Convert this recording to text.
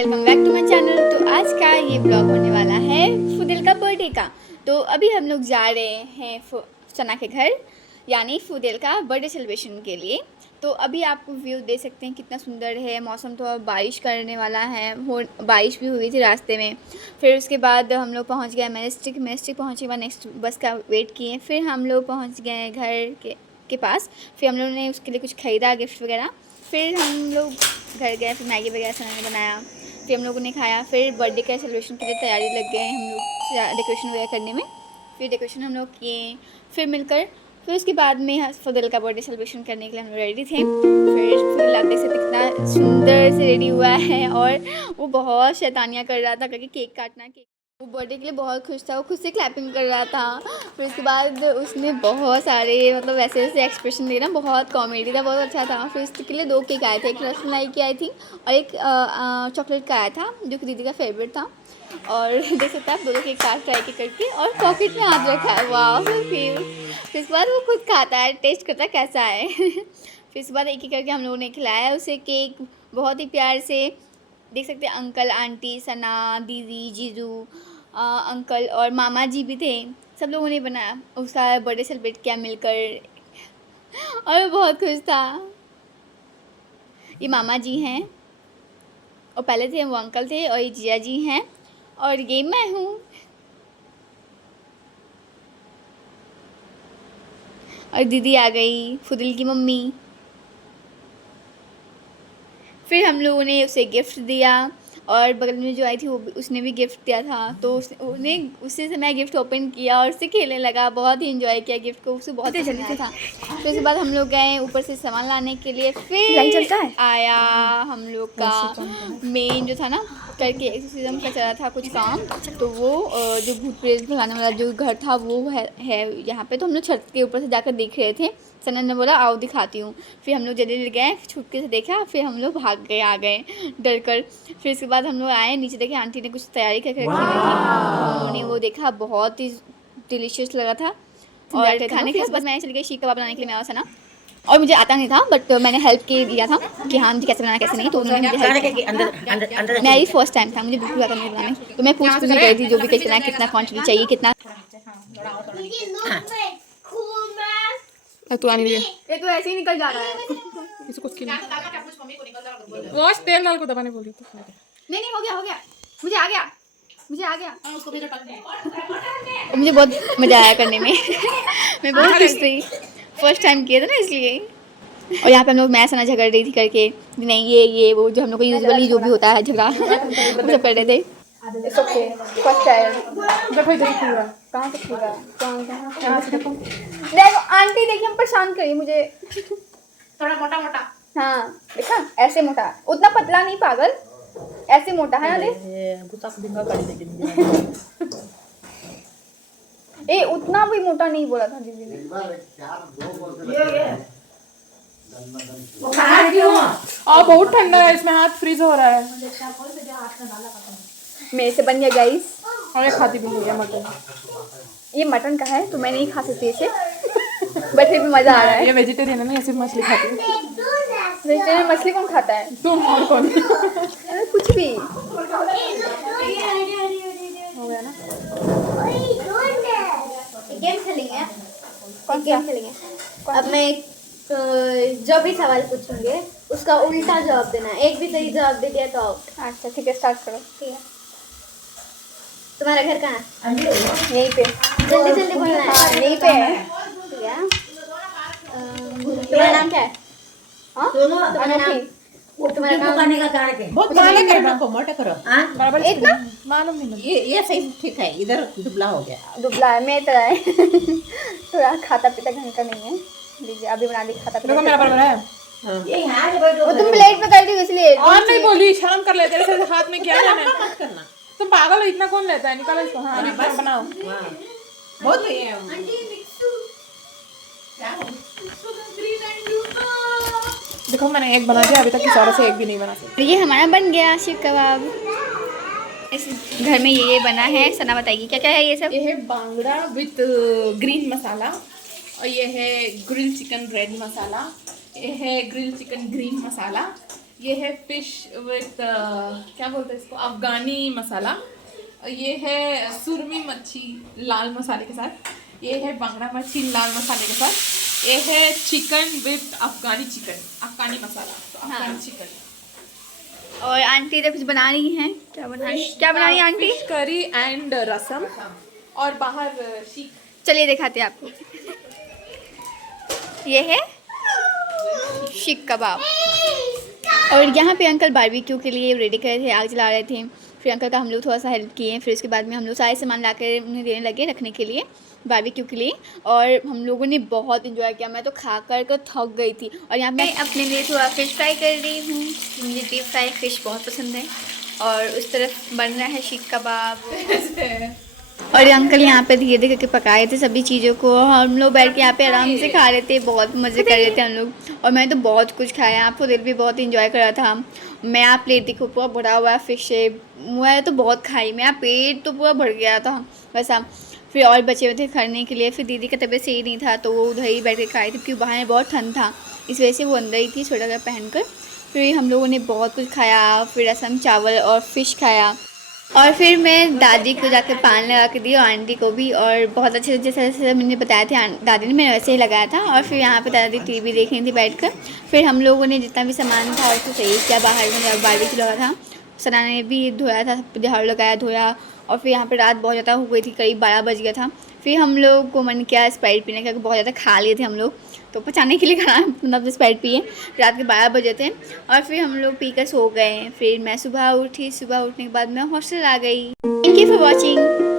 Welcome back to my channel. तो आज का ये ब्लॉग होने वाला है फुदिल का बर्थडे का। तो अभी हम लोग जा रहे हैं सना के घर, यानी फुदिल का बर्थडे सेलिब्रेशन के लिए। तो अभी आपको व्यू दे सकते हैं कितना सुंदर है। मौसम तो अब बारिश करने वाला है, बारिश भी हुई थी रास्ते में। फिर उसके बाद हम लोग पहुँच गए मैजेस्टिक पहुँचने के बाद नेक्स्ट बस का वेट किए। फिर हम लोग पहुँच गए घर के पास। फिर हम लोगों ने उसके लिए कुछ ख़रीदा, गिफ्ट वगैरह। फिर हम लोग घर गए, फिर मैगी वगैरह सना ने बनाया, फिर हम लोगों ने खाया। फिर बर्थडे के सेलिब्रेशन के लिए तैयारी लग गए हम लोग डेकोरेशन वगैरह करने में। फिर डेकोरेशन हम लोग किए, फिर मिलकर फिर उसके बाद में फुदिल का बर्थडे सेलिब्रेशन करने के लिए हम लोग रेडी थे। फिर फुदिल आप देख सकते कितना सुंदर से रेडी हुआ है, और वो बहुत शैतानियाँ कर रहा था करके केक काटना। वो बर्थडे के लिए बहुत खुश था, वो खुद से क्लैपिंग कर रहा था। फिर उसके बाद उसने बहुत सारे मतलब वैसे वैसे एक्सप्रेशन दिए ना, बहुत कॉमेडी था, बहुत अच्छा था। फिर उसके लिए 2 केक आए थे, एक रसमलाई की आई थी और एक चॉकलेट का आया था जो कि दीदी का फेवरेट था। और देख सकते हैं आप, 2 केक काट ट्राई करके और पॉकेट में हाथ रखा है। वाह फिर उसके बाद वो खुद खाता है, टेस्ट करता है कैसा है। फिर उसके बाद एक एक करके हम लोगों ने खिलाया उसे केक बहुत ही प्यार से। देख सकते हैं अंकल आंटी सना दीदी जीजू अंकल और मामा जी भी थे, सब लोगों ने बनाया उसका बर्थडे सेलिब्रेट किया मिलकर। और वो बहुत खुश था। ये मामा जी हैं, और पहले थे वो अंकल थे, और ये जिया जी हैं, और ये मैं हूँ। और दीदी आ गई, फुदिल की मम्मी। फिर हम लोगों ने उसे गिफ्ट दिया, और बगल में जो आई थी वो उसने भी गिफ्ट दिया था। तो उसने उससे से मैं गिफ्ट ओपन किया और उससे खेलने लगा, बहुत ही इन्जॉय किया गिफ्ट को, उसे बहुत पसंद आया था। फिर उसके बाद हम लोग गए ऊपर से सामान लाने के लिए। फिर आया हम लोग का मेन जो था ना करके एक्सोसिज्म का चला था कुछ काम। तो वो जो भूत प्रेत भगाने वाला जो घर था वो है यहाँ पे। तो हम लोग छत के ऊपर से जाकर देख रहे थे। सना ने बोला आओ दिखाती हूँ। फिर हम लोग जल्दी गए, छुपके से देखा, फिर हम लोग भाग गए, आ गए डर कर। फिर इसके बाद हम लोग आए नीचे, देखे आंटी ने कुछ तैयारी करके रखी हुई थी। हम लोगों ने वो देखा, बहुत ही डिलीशियस लगा था। और खाने के बाद मैं चली गई शीख कबाब बनाने के लिए। मैं सना, और मुझे आता नहीं था बट मैंने हेल्प के लिया था कि हाँ मुझे कैसे बनाना कैसे नहीं। तो उन्होंने मुझे हेल्प किया। मेरी फर्स्ट टाइम था, मुझे बिल्कुल आता नहीं बनाने। तो मैं पूछ भी गई थी जो भी कैसे बनाना, कितना क्वांटिटी चाहिए कितना। तू आने दिया ये तो ऐसे ही निकल जा रहा है। किसी कुछ वॉश तेल डाल को दबाने बोली तो नहीं हो गया मुझे आ गया मुझे बहुत मज़ा आया करने में। मैं बहुत खुश थी, फर्स्ट टाइम किया था ना इसलिए। और यहाँ पे हम लोग मैं सना झगड़ रही थी करके, नहीं ये वो जो हम लोग को यूजुअली जो भी होता है झगड़ा वो सब कर रहे थे। फर्स्ट टाइम देखो इधर पूरा कहाँ से पूरा यहाँ से देखो देखो आंटी देखिए हम परेशान करी मुझे। थोड़ा मोटा मोटा। हाँ देखा, ऐसे मोटा, उतना पतला नहीं पागल, ऐसे मोटा है ना। ए उतना भी मोटा नहीं बोला था दीदी ने। बहुत ठंडा है इसमें, हाथ फ्रीज हो रहा है। मेरे से बन गया गाइस। और ये खाती भी नहीं है मटन। ये मटन का है तो मैं नहीं खा सकती इसे बट फिर भी मजा आ रहा है। ये वेजिटेरियन है ना, ये सिर्फ मछली खाती है। वेजिटेरियन मछली कौन खाता है? तुम और कौन? अरे कुछ भी हो गया ना। गेम खेलेंगे। कौन गेम खेलेंगे। अब मैं जो भी सवाल पूछूंगे उसका उल्टा जवाब देना है। एक भी सही जवाब दे दिया तो आउट। अच्छा ठीक है, स्टार्ट करो। ठीक है। तुम्हारा घर कहाँ है? यहीं पे। जल्दी जल्दी बोलना है। हाँ यहीं पे है। ठीक है। तुम्हारा नाम क्या है? हाँ तुम्हारा नाम तुम्हारा नाम का कारण के बहुत मालूम है ना। मोटे करो बराबर इतना मालूम नहीं मुझे। ये सही ठीक है, इधर दुबला हो गया। दुबला है, मैं तरह है। थोड़ा खाता पीता ढंग का नहीं है। लीजिए अभी बना दी खाता देखो मेरा पीता। बराबर है। ये यहाँ से बैठो। वो तुम प्लेट में कर दी इसलिए। और नहीं बोली, शर्म कर लेते ऐसे हाथ में क्या जाना है। मत करना। तुम पागल हो, इतना कौन लेता है? निकालो इसको। हाँ अभी बस बनाओ। हाँ। बहुत देखो मैंने एक बना दिया, अभी तक किसी और से एक भी नहीं बना सकती। ये हमारा बन गया शीख कबाब। इस घर में ये बना है। सना बताएगी क्या क्या है ये सब। ये है बांगड़ा विथ ग्रीन मसाला, और ये है ग्रिल चिकन रेड मसाला, ये है ग्रिल चिकन ग्रीन मसाला, ये है फिश विथ क्या बोलते हैं इसको, अफगानी मसाला। ये है सुरमी मच्छी लाल मसाले के साथ। ये है बांगड़ा मच्छी लाल मसाले के साथ। ये है चिकन विथ अफगानी चिकन, अफगानी मसाला, तो अफगानी चिकन। और आंटी इधर कुछ बना रही हैं, क्या बना रही है आंटी? फिश करी एंड रसम, और बाहर शीख। चलिए दिखाते हैं आपको। ये है शीख कबाब। और यहाँ पे अंकल बारबेक्यू के लिए रेडी कर रहे थे, आग जला रहे थे। फिर अंकल का हम लोग थोड़ा सा हेल्प किए। फिर उसके बाद में हम लोग सारे सामान ला कर उन्हें देने लगे रखने के लिए, बारबेक्यू के लिए। और हम लोगों ने बहुत इन्जॉय किया। मैं तो खा कर थक गई थी। और यहाँ मैं अपने लिए थोड़ा फ़िश फ्राई कर रही हूँ। मुझे डीप फ्राई फ़िश बहुत पसंद है। और उस तरफ बन रहा है शीख कबाब। और ये अंकल यहाँ पे धीरे धीरे करके पकाए थे सभी चीज़ों को। हम लोग बैठ के यहाँ पे आराम से खा रहे थे, बहुत मज़े कर रहे थे हम लोग। और मैंने तो बहुत कुछ खाया। आपको दिल भी बहुत इंजॉय कर रहा था। मैं आप प्लेट देखो पूरा भरा हुआ है फिश से। मैं तो बहुत खाई, मेरा पेट तो पूरा भर गया था बस। हम फिर और बचे हुए थे खाने के लिए। फिर दीदी का तबीयत सही नहीं था तो वो उधर ही बैठ के खाई थी, क्योंकि बाहर में बहुत ठंड था, इस वजह से वो अंदर ही थी स्वेटर पहन कर। फिर हम लोगों ने बहुत कुछ खाया। फिर रसम, चावल और फ़िश खाया। और फिर मैं दादी को जाकर पान लगा के दी और आंटी को भी। और बहुत अच्छे से जैसे मैंने बताया था दादी ने, मैंने वैसे ही लगाया था। और फिर यहाँ पे दादी टीवी देख रही थी बैठकर। फिर हम लोगों ने जितना भी सामान था उसको सही किया। बाहर में बारबेक्यू लगा था, सना ने भी धोया था, झाड़ू लगाया, धोया। और फिर यहाँ पे रात बहुत ज़्यादा हो गई थी, करीब 12 बज गया था। फिर हम लोग को मन किया स्प्राइट पीने का, बहुत ज़्यादा खा लिए थे हम लोग, तो पचाने के लिए खाना मतलब स्प्राइट पिए। रात के 12 बजे थे। और फिर हम लोग पीकर सो गए। फिर मैं सुबह उठी, सुबह उठने के बाद मैं हॉस्टल आ गई। Thank you for watching.